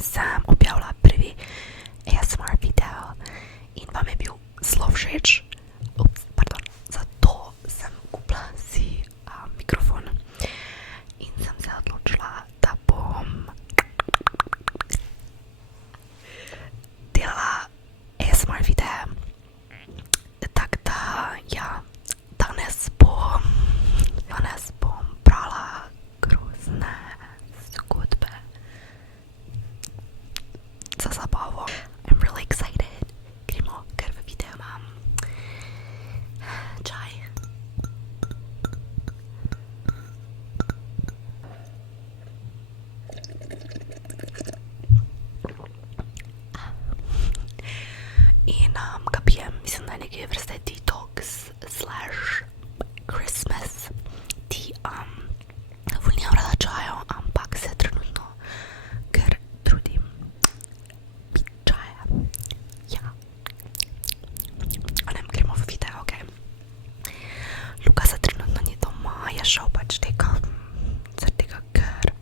sem objavila prvi ASMR video in vam je bil zelo všeč. Zato sem kupila si mikrofon in sem se odločila, da bom delala ASMR videe. Tako da, ja, danes bom brala grozne zgodbe za zabavo. I'm really excited. Gremo kar v video. Imam čaj. In ga pijem, mislim, da je nekaj vrste detox / Christmas tea. Ful nimam rada čajev, ampak se trenutno ker trudim piti čaje. Ja. Gremo v video, ok. Lukasa trenutno ni doma, je šel pač tekat, zaradi tega, ker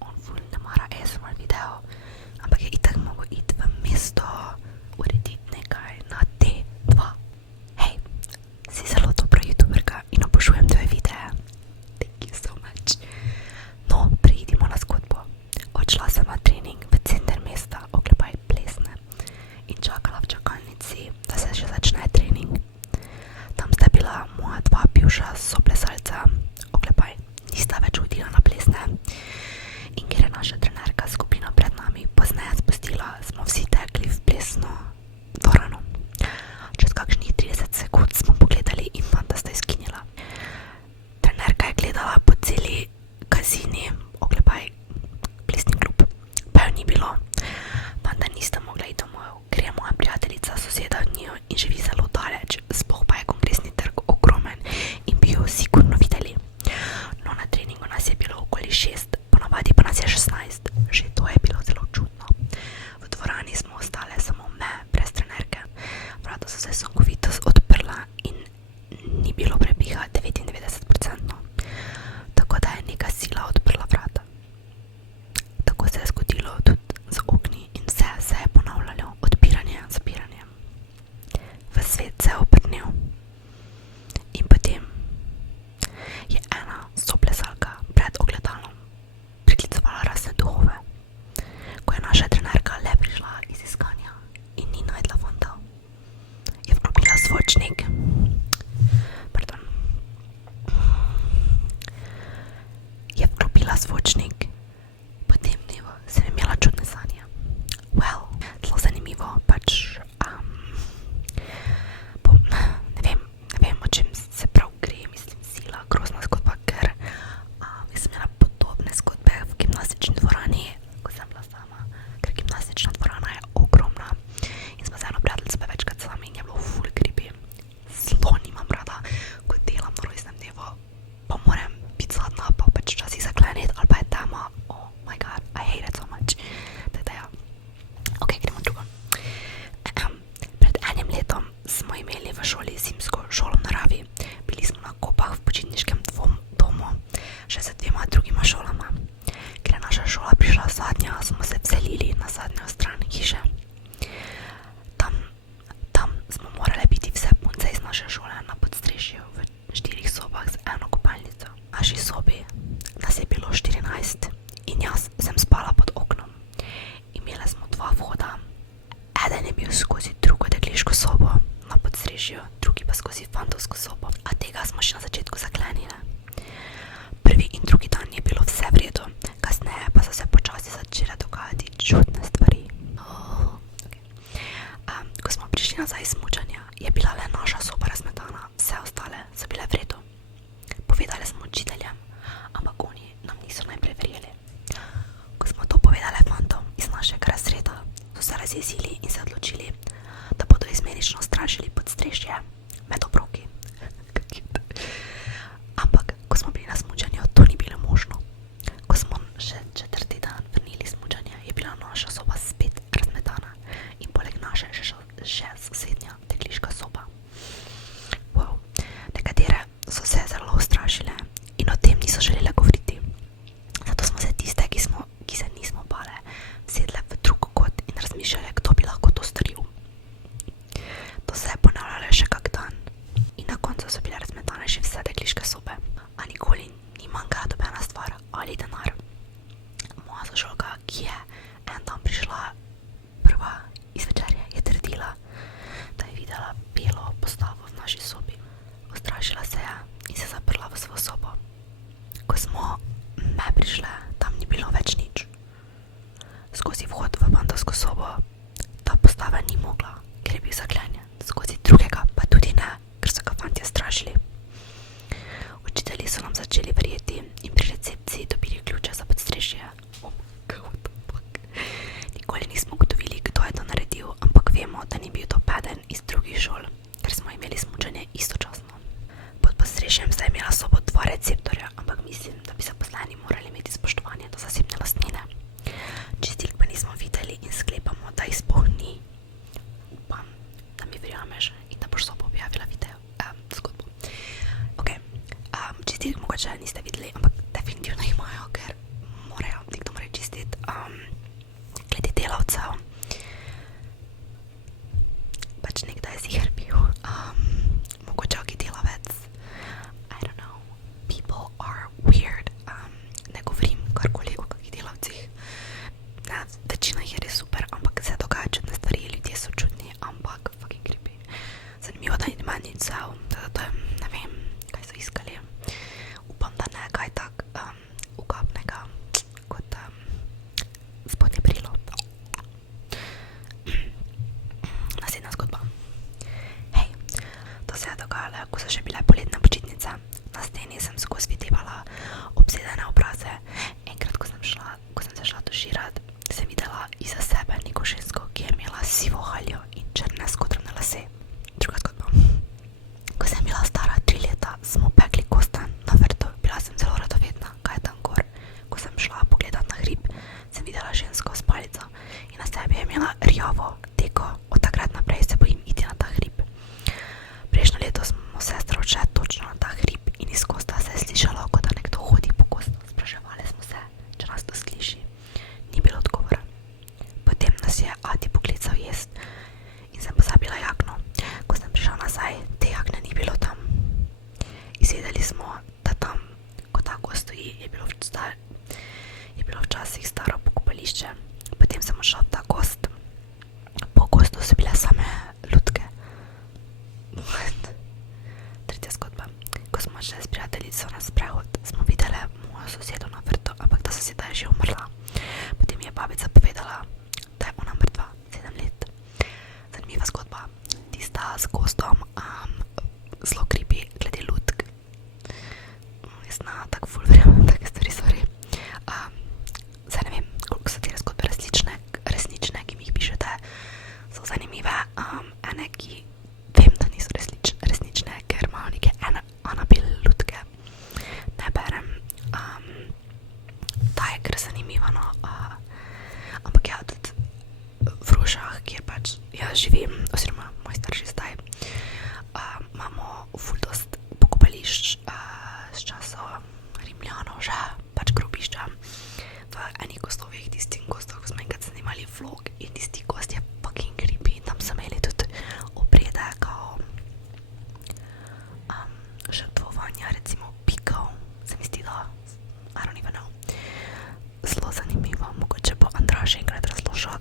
on ful ne mara ASMR video, ampak je itak mogel iti v mesto urediti nekaj na T2. Hej, si zelo dobra youtuberka in obožujem tvoje videe. Thank you so much. No, preidimo na zgodbo. Odšla sem na trening v center mesta, oklepaj Plesne, in čakala v čakalnici, da se že začne trening. Tam sta bila moja dva bivša soplesalca, oklepaj, nista več hodila na Plesne. In ker je naša trenerka skupino pred nami pozneje spustila, smo vsi tekli v plesno dvorano. Čez kakšnih 30 sekund smo pogledali in fanta sta izginila. Trenerka je gledala po celi kazini, oklepaj plesni klub, pa jo ni bilo. Fanta nista mogla iti domov, ker je moja prijateljica soseda od njo in živi zelo daleč, sploh pa je Kongresni trg ogromen in bi jo sigurno videli. No, na treningu nas je bilo okoli 6, ponavadi pa nas je 16. Že to je bilo zelo čudno. V dvorani smo ostale samo me, brez trenerke. Vrata so se sunkovito odprla in ni bilo prepiha 99%. Tako da je neka sila odprla vrata. Tako se je zgodilo tudi z okni in vse se je ponavljalo, odpiranje, zapiranje. V svet se je obrnil. In potem je ena soplesalka pred ogledalom priklicovala razne duhove. Ko je naša trenerka le prišla iz iskanja in ni najdla fanta, je vklopila zvočnik. Je vklopila zvočnik. Po tem dnevu sem imela čudne sanje. Well, zelo zanimivo, pač ne vem, o čem se prav gre, mislim, sila, grozna zgodba, ker jaz sem imela podobne zgodbe v gimnastični dvorani, ko sem bila sama, ker gimnastična dvorana je ogromna in smo z eno prijateljico pa večkrat sami in je bilo ful creepy. Zelo nimam rada, ko delam na rojstnem dnevu, pa moram biti zadnja, pa pač včasih zakleniti, ali pa je tema, oh my god, I hate it so much. Tako da ja. Ok, gremo drugo. Pred enim letom smo imeli v šoli zimsko šolo v naravi. Bili smo na Kopah v počitniškem domu, še z dvema drugima šolama. Ker je naša šola prišla zadnja, smo se vselili na zadnjo stran hiše. Tam smo morale biti vse punce iz naše šole na podstrešju v 4 sobah z eno kopalnico. V naši sobi nas je bilo 14 in jaz sem spala pod oknom. Imele smo dva vhoda. Eden je bil skozi drugo dekliško sobo na podstrešju, drugi pa skozi fantovsko sobo, a tega smo še na začetku zaklenile. Prvi in drugi dan je bilo vse v redu, kasneje pa so se počasi začele dogajati čudne stvari. Ko smo prišli nazaj iz smučanja, je bila le naša soba razmetana, vse ostale so bile v redu. Povedali smo učiteljem, ampak oni nam niso najprej verjeli. Ko smo to povedali fantom iz našega razreda, so se razjezili in se odločili, da bodo izmenično stražili podstrešje med obroki. Ampak, ko smo bili na smučanju, to ni bilo možno. Ko smo še 4. dan vrnili smučanje, je bila naša soba spet razmetana in poleg naše še sosednja dekliška soba. Wow, nekatere so se zelo ustrašile in o tem niso želele govoriti. Zato smo se tiste, ki učiteljsko sobo ta postava ni mogla, ker je bil zaklenjen, skozi drugega pa tudi ne, ker so ga fantje strašili. Učitelji so nam začeli verjeti in pri recepciji dobili ključe za podstrešje. Oh my god, fuck. Nikoli nismo ugotovili, kdo je to naredil, ampak vemo, da ni bil to peden iz drugih šol, ker smo imeli smučanje istočasno. Pod podstrešjem sta imela sobo 2 receptorja, ampak mislim, da bi zaposleni morali imeti spoštovanje do zasebne lastnine. Čistilk pa nismo videli in sklepamo, da jih sploh ni. Upam, da mi verjameš in da boš sobo objavila video, zgodbo. Ok, čistilk mogoče niste videli, ampak definitivno jih imajo, ker morajo, nekdo mora čistiti. Glede delavcev, pač nekdaj je sicer bil, mogoče ok delavec, I don't know, people are weird, ne govorim karkoli o kakih delavcih, večina jih je res super, ampak se dogaja čudne stvari, ljudje so čudni, ampak fucking creepy. Zanimivo, da nima nicev, da ne vem, kaj so iskali. Upam, da ne kaj tak ukapnega kot spodnje perilo. Naslednja zgodba. Hej, to se je dogajalo, ko so še bile poletne počitnice. Na steni sem skozi videvala obsedene obraze. Enkrat, ko sem se šla tuširat, sem videla iza sebe neko žensko, ki je imela sivo haljo in črne skodrane lase. Druga zgodba. Ko sem bila stara 3 leta, smo pekli kostanj na vrtu. Bila sem zelo radovedna, kaj je tam gor. Ko sem šla pogledat na hrib, sem videla žensko s palico in na sebi je imela rjavo deko. Od takrat naprej se bojim iti na ta hrib. Prejšnjo leto smo sestro odšle točno na ta hrib in iz gozda se je slišalo, kot da nekdo hodi po gozdu. Spraševali smo se, če nas to sliši. Ni bilo odgovora. Potem nas je ati poklical jest in sem pozabila jakno. Ko sem prišla nazaj, te jakne ni bilo tam. Izvedeli smo, da tam, ko ta gozd stoji, je bilo včasih staro pokopališče. Potem sem odšla v ta gozd. Po gozdu so bile same lutke. Tretja zgodba. Ko smo odšli s prijateljico na sprehod, smo videli mojo sosedo na vrtu, ampak ta soseda je že umrla. Potem mi je babica povedala, da je ona mrtva 7 let. Zanimiva zgodba. Tista z gozdom, zelo creepy glede lutk. Jaz tako ful verjamem take stvari, sorry. Zdaj ne vem, koliko so te zgodbe resnične, ki mi jih pišete, so zanimive. Ene, ki vem, da niso resnične, ker imajo neke Annabelle lutke. Ne berem. Ta je kar zanimiva, no. Ampak ja, tudi v Rožah, ki je pač, jaz živim, oziroma moji starši zdaj, imamo ful dost pokopališč z časov Rimljanov že, pač grobišča. V enih gozdovih, tistih gozdov, ko smo enkrat snimali vlog in tisti gozd je fucking creepy in tam so imeli tudi obrede kao žrtvovanja, recimo pikov, se mi zdi, da I don't even know. Zelo zanimivo, mogoče bo Andraž enkrat razložil,